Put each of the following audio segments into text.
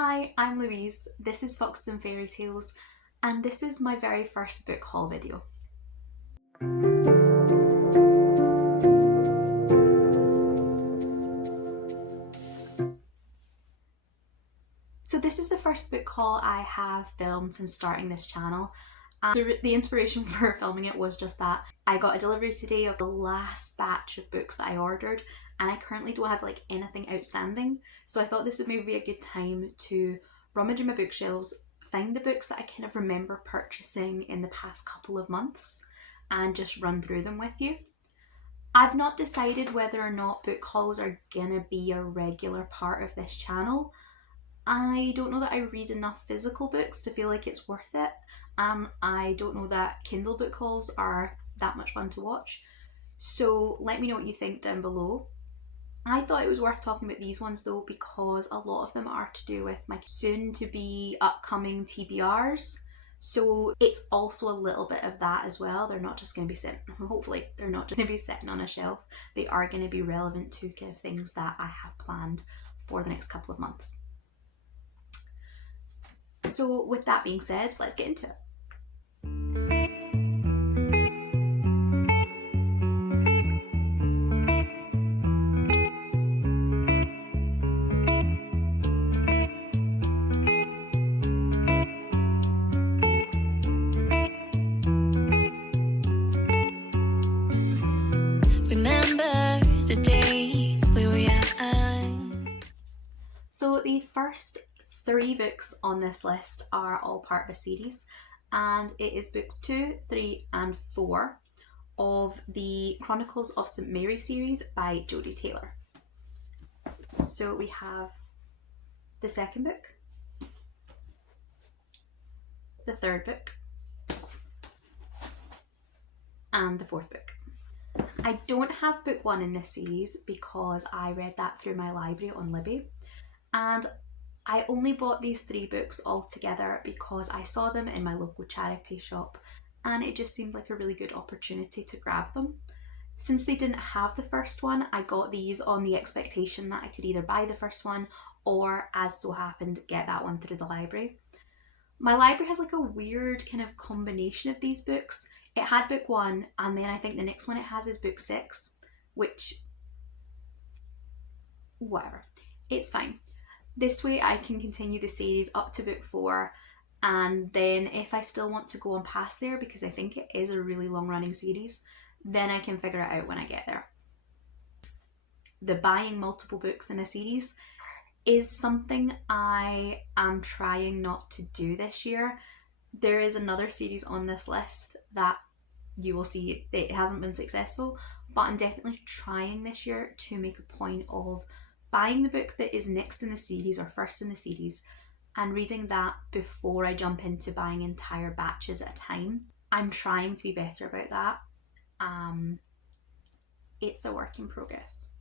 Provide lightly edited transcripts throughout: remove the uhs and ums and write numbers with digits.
Hi, I'm Louise, this is Foxes and Fairy Tales, and this is my very first book haul video. So this is the first book haul I have filmed since starting this channel. And the inspiration for filming it was just that I got a delivery today of the last batch of books that I ordered, and I currently don't have anything outstanding. So I thought this would maybe be a good time to rummage in my bookshelves, find the books that I kind of remember purchasing in the past couple of months, and just run through them with you. I've not decided whether or not book hauls are gonna be a regular part of this channel. I don't know that I read enough physical books to feel like it's worth it. I don't know that Kindle book hauls are that much fun to watch. So let me know what you think down below. I thought it was worth talking about these ones though because a lot of them are to do with my soon to be upcoming TBRs. So it's also a little bit of that as well. They're not just going to be sitting, hopefully they're not going to be sitting on a shelf. They are going to be relevant to kind of things that I have planned for the next couple of months. So with that being said, let's get into it. So the first 3 books on this list are all part of a series, and it is books 2, 3 and 4 of the Chronicles of St Mary series by Jodie Taylor. So we have the second book, the third book, and the fourth book. I don't have book 1 in this series because I read that through my library on Libby, and I only bought these 3 books all together because I saw them in my local charity shop and it just seemed like a really good opportunity to grab them. Since they didn't have the first one, I got these on the expectation that I could either buy the first one or, as so happened, get that one through the library. My library has a weird kind of combination of these books. It had book 1 and then I think the next one it has is book 6, which, whatever, it's fine. This way I can continue the series up to book 4, and then if I still want to go on past there, because I think it is a really long running series, then I can figure it out when I get there. The buying multiple books in a series is something I am trying not to do this year. There is another series on this list that you will see it hasn't been successful, but I'm definitely trying this year to make a point of buying the book that is next in the series or first in the series and reading that before I jump into buying entire batches at a time. I'm trying to be better about that. It's a work in progress.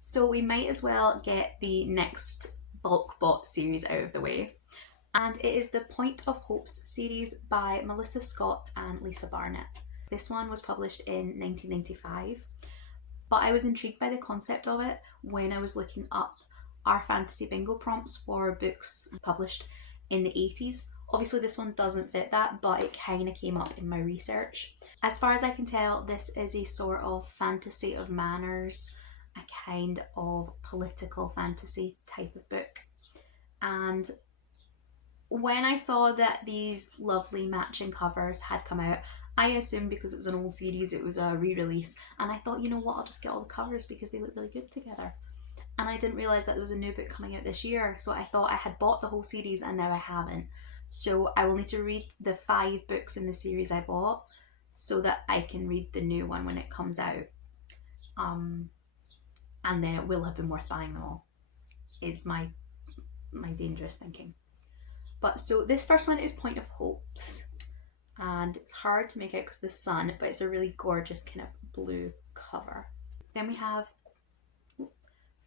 So we might as well get the next bulk bought series out of the way. And it is the Point of Hopes series by Melissa Scott and Lisa Barnett. This one was published in 1995. But I was intrigued by the concept of it when I was looking up our fantasy bingo prompts for books published in the 80s. Obviously this one doesn't fit that, but it kind of came up in my research. As far as I can tell, this is a sort of fantasy of manners, a kind of political fantasy type of book. And when I saw that these lovely matching covers had come out, I assumed because it was an old series it was a re-release, and I thought, you know what, I'll just get all the covers because they look really good together. And I didn't realise that there was a new book coming out this year, so I thought I had bought the whole series and now I haven't. So I will need to read the 5 books in the series I bought so that I can read the new one when it comes out. And then it will have been worth buying them all, is my dangerous thinking. But so this first one is Point of Hopes, and it's hard to make out because of the sun, but it's a really gorgeous kind of blue cover. Then we have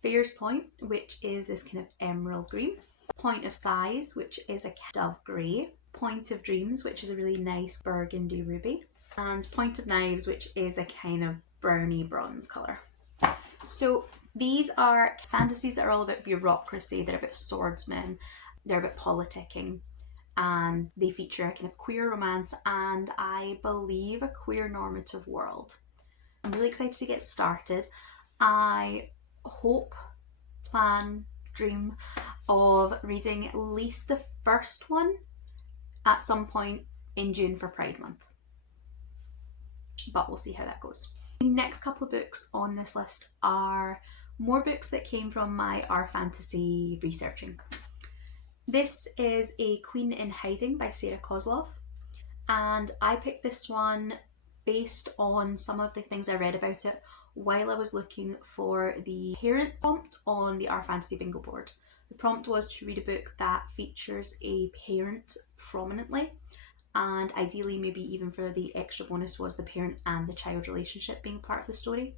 Fair's Point, which is this kind of emerald green. Point of Sighs, which is a dove grey. Point of Dreams, which is a really nice burgundy ruby. And Point of Knives, which is a kind of browny bronze colour. So These are fantasies that are all about bureaucracy, they're about swordsmen, they're about politicking, and they feature a kind of queer romance and I believe a queer normative world. I'm really excited to get started. I hope, plan, dream of reading at least the first one at some point in June for Pride Month. But we'll see how that goes. The next couple of books on this list are more books that came from my R fantasy researching. This is A Queen in Hiding by Sarah Kozlov, and I picked this one based on some of the things I read about it while I was looking for the parent prompt on the R Fantasy bingo board. The prompt was to read a book that features a parent prominently, and ideally maybe even for the extra bonus was the parent and the child relationship being part of the story.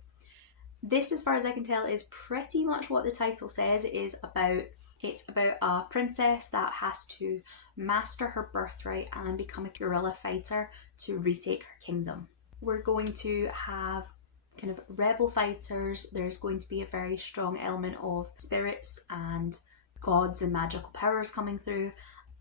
This, as far as I can tell, is pretty much what the title says. It's about a princess that has to master her birthright and become a guerrilla fighter to retake her kingdom. We're going to have kind of rebel fighters. There's going to be a very strong element of spirits and gods and magical powers coming through,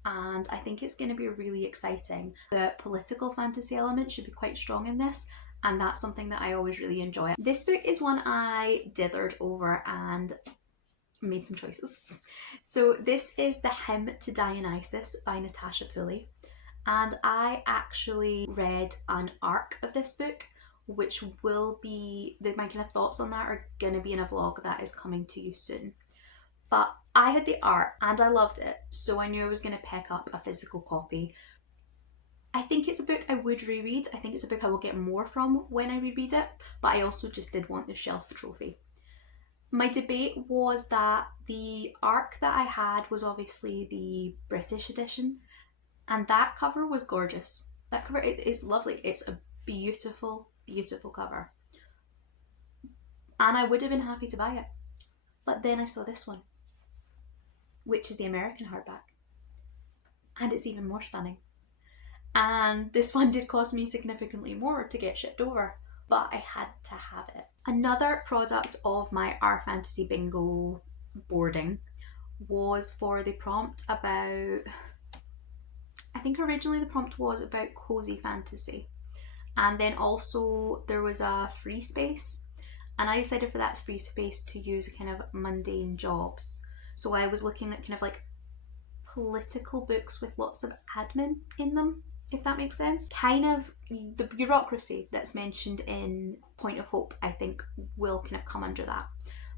and I think it's going to be really exciting. The political fantasy element should be quite strong in this, and that's something that I always really enjoy. This book is one I dithered over and made some choices. So this is The Hymn to Dionysus by Natasha Pulley, and I actually read an arc of this book, which will be, my kind of thoughts on that are going to be in a vlog that is coming to you soon. But I had the art and I loved it, so I knew I was going to pick up a physical copy. I think it's a book I would reread. I think it's a book I will get more from when I reread it, but I also just did want the shelf trophy. My debate was that the arc that I had was obviously the British edition, and that cover was gorgeous. That cover is lovely. It's a beautiful, beautiful cover. And I would have been happy to buy it. But then I saw this one, which is the American hardback. And it's even more stunning. And this one did cost me significantly more to get shipped over, but I had to have it. Another product of my R Fantasy bingo boarding was for the prompt about, I think originally the prompt was about cozy fantasy, and then also there was a free space, and I decided for that free space to use a kind of mundane jobs. So I was looking at kind of like political books with lots of admin in them, if that makes sense. Kind of the bureaucracy that's mentioned in Point of Hope, I think, will kind of come under that.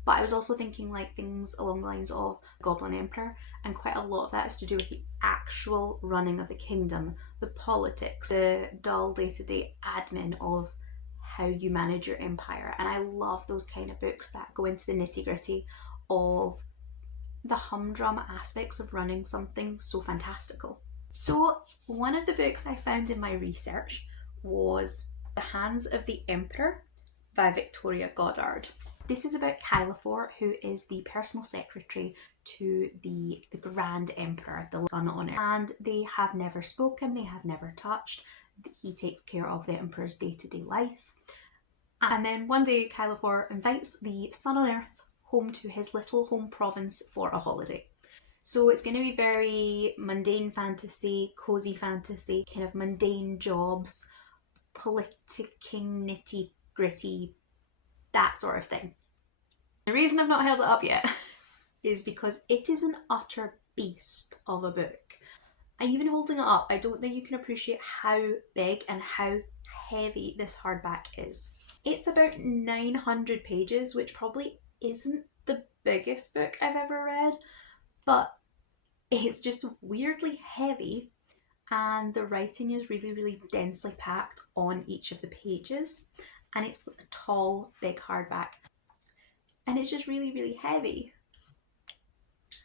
But I was also thinking like things along the lines of Goblin Emperor, and quite a lot of that is to do with the actual running of the kingdom, the politics, the dull day-to-day admin of how you manage your empire. And I love those kind of books that go into the nitty-gritty of the humdrum aspects of running something so fantastical. So one of the books I found in my research was The Hands of the Emperor by Victoria Goddard. This is about Kylophor, who is the personal secretary to the Grand Emperor, the Sun on Earth. And they have never spoken, they have never touched. He takes care of the Emperor's day-to-day life. And then one day Kylophor invites the Sun on Earth home to his little home province for a holiday. So it's going to be very mundane fantasy, cozy fantasy, kind of mundane jobs, politicking, nitty gritty, that sort of thing. The reason I've not held it up yet is because it is an utter beast of a book. Even holding it up, I don't think you can appreciate how big and how heavy this hardback is. It's about 900 pages, which probably isn't the biggest book I've ever read, but it's just weirdly heavy, and the writing is really, really densely packed on each of the pages, and it's a tall, big hardback, and it's just really, really heavy.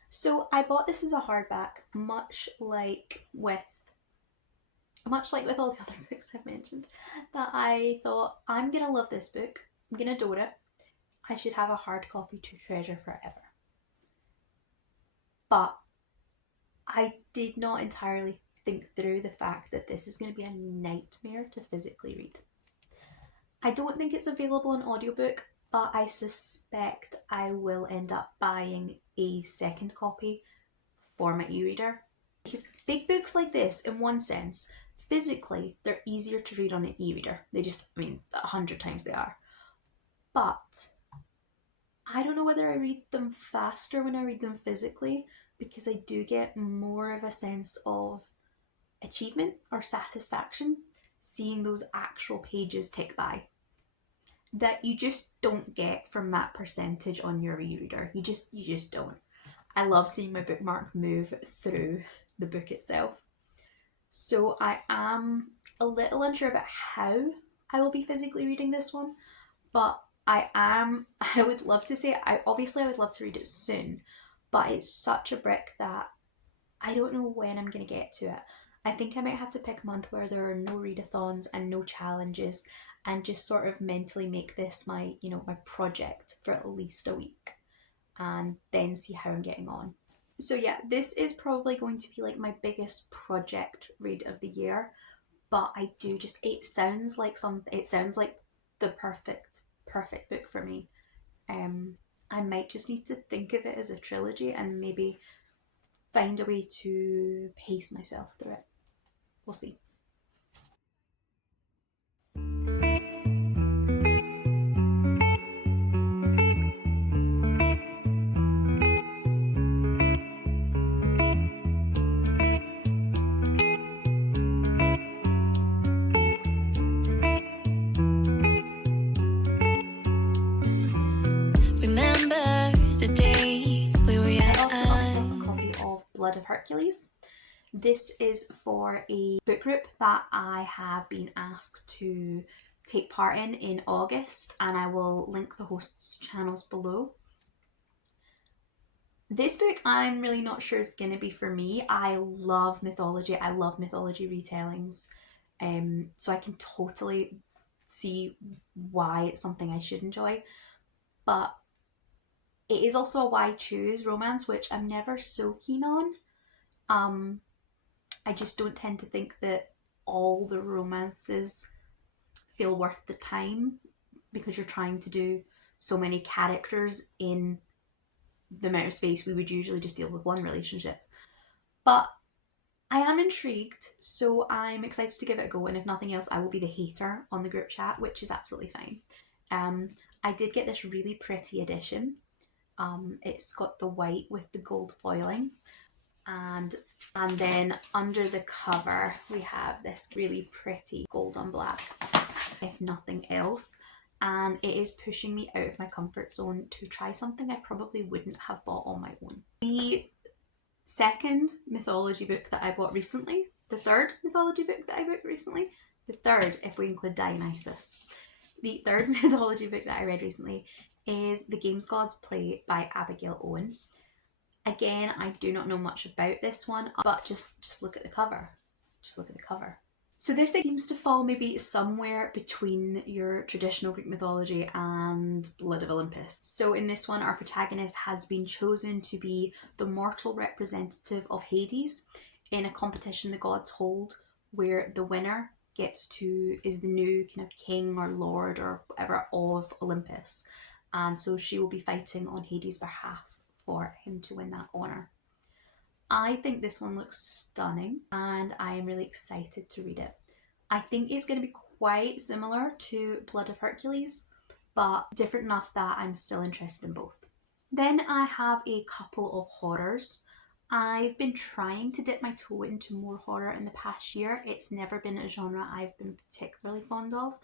So I bought this as a hardback, much like with all the other books I've mentioned, that I thought, I'm gonna love this book, I'm gonna adore it, I should have a hard copy to treasure forever. But I did not entirely think through the fact that this is going to be a nightmare to physically read. I don't think it's available on audiobook. but I suspect I will end up buying a second copy for my e-reader. Because big books like this, in one sense, physically, they're easier to read on an e-reader. They just, 100 times they are. But I don't know whether I read them faster when I read them physically, because I do get more of a sense of achievement or satisfaction seeing those actual pages tick by that you just don't get from that percentage on your e-reader. You just don't. I love seeing my bookmark move through the book itself. So I am a little unsure about how I will be physically reading this one, but I would love to say I would love to read it soon, but it's such a brick that I don't know when I'm going to get to it. I think I might have to pick a month where there are no readathons and no challenges, and just sort of mentally make this my, my project for at least a week, and then see how I'm getting on. So yeah, this is probably going to be like my biggest project read of the year, but I do just, it sounds like the perfect book for me. I might just need to think of it as a trilogy and maybe find a way to pace myself through it. We'll see. Remember the days we were young. I also got myself a copy of Blood of Hercules. This is for a book group that I have been asked to take part in August, and I will link the hosts' channels below. This book I'm really not sure is going to be for me. I love mythology. I love mythology retellings. So I can totally see why it's something I should enjoy. But it is also a why choose romance, which I'm never so keen on. I just don't tend to think that all the romances feel worth the time, because you're trying to do so many characters in the amount of space we would usually just deal with one relationship. But I am intrigued, so I'm excited to give it a go, and if nothing else, I will be the hater on the group chat, which is absolutely fine. I did get this really pretty edition. It's got the white with the gold foiling, and then under the cover we have this really pretty gold on black, if nothing else, and it is pushing me out of my comfort zone to try something I probably wouldn't have bought on my own. The second mythology book that I bought recently, the third mythology book that I bought recently, the third if we include Dionysus, the third mythology book that I read recently is The Games Gods play by Abigail Owen. Again, I do not know much about this one, but just look at the cover. Just look at the cover. So this seems to fall maybe somewhere between your traditional Greek mythology and Blood of Olympus. So in this one, our protagonist has been chosen to be the mortal representative of Hades in a competition the gods hold, where the winner is the new kind of king or lord or whatever of Olympus. And so she will be fighting on Hades' behalf for him to win that honour. I think this one looks stunning, and I am really excited to read it. I think it's going to be quite similar to Blood of Hercules, but different enough that I'm still interested in both. Then I have a couple of horrors. I've been trying to dip my toe into more horror in the past year. It's never been a genre I've been particularly fond of.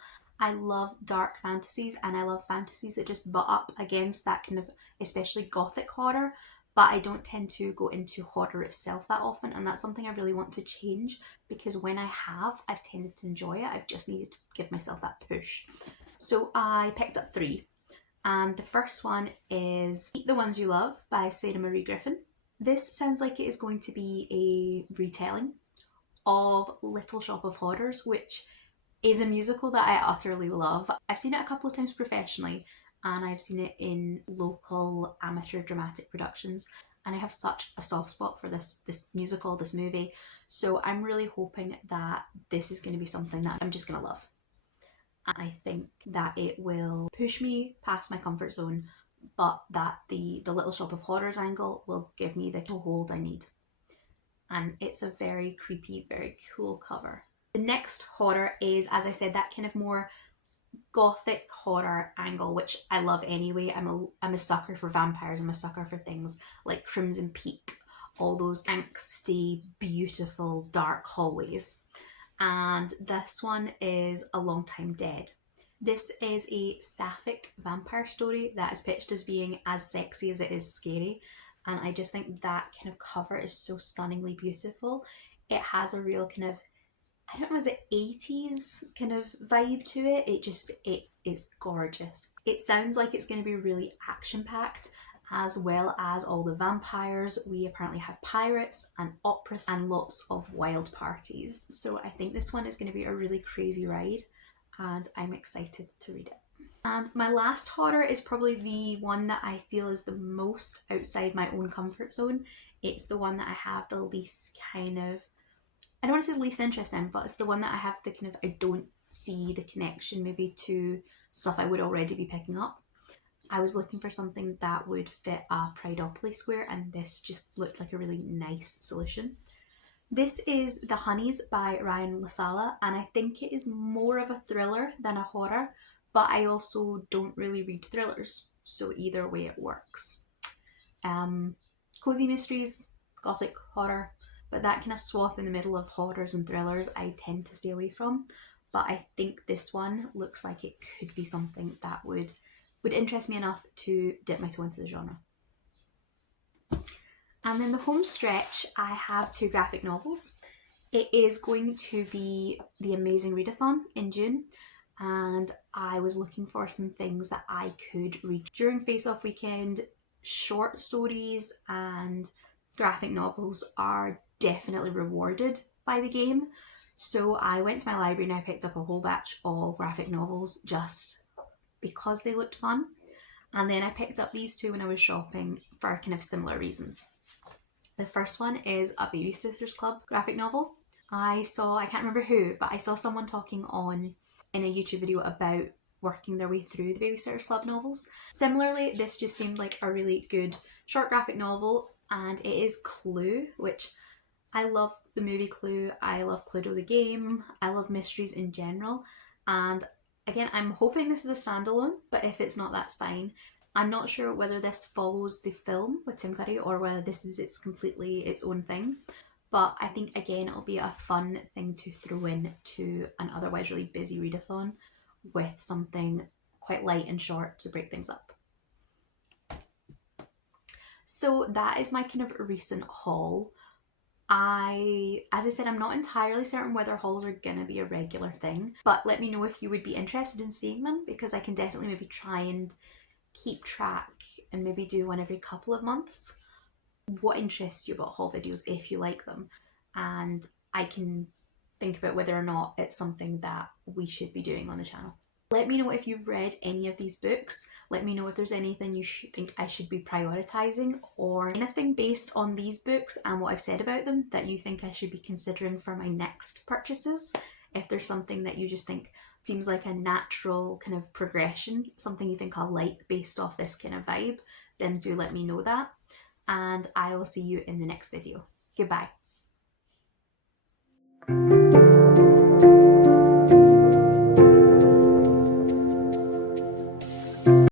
I love dark fantasies, and I love fantasies that just butt up against that kind of, especially gothic horror, but I don't tend to go into horror itself that often, and that's something I really want to change, because when I've tended to enjoy it. I've just needed to give myself that push. So I picked up 3, and the first one is Eat the Ones You Love by Sarah Marie Griffin. This sounds like it is going to be a retelling of Little Shop of Horrors, which is a musical that I utterly love. I've seen it a couple of times professionally, and I've seen it in local amateur dramatic productions, and I have such a soft spot for this musical, this movie. So I'm really hoping that this is going to be something that I'm just going to love. I think that it will push me past my comfort zone, but that the Little Shop of Horrors angle will give me the hold I need. And it's a very creepy, very cool cover. The next horror is, as I said, that kind of more gothic horror angle, which I love anyway. I'm a sucker for vampires. I'm a sucker for things like Crimson Peak, all those angsty, beautiful, dark hallways. And this one is A Long Time Dead. This is a sapphic vampire story that is pitched as being as sexy as it is scary. And I just think that kind of cover is so stunningly beautiful. It has a real kind of, I don't know, is it 80s kind of vibe to it? It's gorgeous. It sounds like it's going to be really action packed, as well as all the vampires. We apparently have pirates and operas and lots of wild parties. So I think this one is going to be a really crazy ride, and I'm excited to read it. And my last horror is probably the one that I feel is the most outside my own comfort zone. It's the one that I have the least kind of, I don't want to say the least interest in, but it's the one that I have the kind of, I don't see the connection maybe to stuff I would already be picking up. I was looking for something that would fit a Prideopoly square, and this just looked like a really nice solution. This is The Honeys by Ryan Lasala, and I think it is more of a thriller than a horror, but I also don't really read thrillers, so either way it works. Cozy mysteries, gothic horror, but that kind of swath in the middle of horrors and thrillers I tend to stay away from. But I think this one looks like it could be something that would interest me enough to dip my toe into the genre. And then the home stretch, I have 2 graphic novels. It is going to be the Amazing Readathon in June, and I was looking for some things that I could read during Face Off weekend. Short stories and graphic novels are definitely rewarded by the game. So I went to my library and I picked up a whole batch of graphic novels just because they looked fun. And then I picked up these 2 when I was shopping for kind of similar reasons. The first one is a Babysitters Club graphic novel. I can't remember who, but I saw someone talking in a YouTube video about working their way through the Babysitters Club novels. Similarly, this just seemed like a really good short graphic novel, and it is Clue, which I love the movie Clue, I love Cluedo the game, I love mysteries in general, and again, I'm hoping this is a standalone, but if it's not, that's fine. I'm not sure whether this follows the film with Tim Curry or whether this is completely its own thing, but I think again it'll be a fun thing to throw in to an otherwise really busy readathon with something quite light and short to break things up. So that is my kind of recent haul. As I said, I'm not entirely certain whether hauls are gonna be a regular thing, but let me know if you would be interested in seeing them, because I can definitely maybe try and keep track and maybe do one every couple of months. What interests you about haul videos if you like them, and I can think about whether or not it's something that we should be doing on the channel. Let me know if you've read any of these books. Let me know if there's anything you think I should be prioritising, or anything based on these books and what I've said about them that you think I should be considering for my next purchases. If there's something that you just think seems like a natural kind of progression, something you think I'll like based off this kind of vibe, then do let me know that. And I will see you in the next video. Goodbye.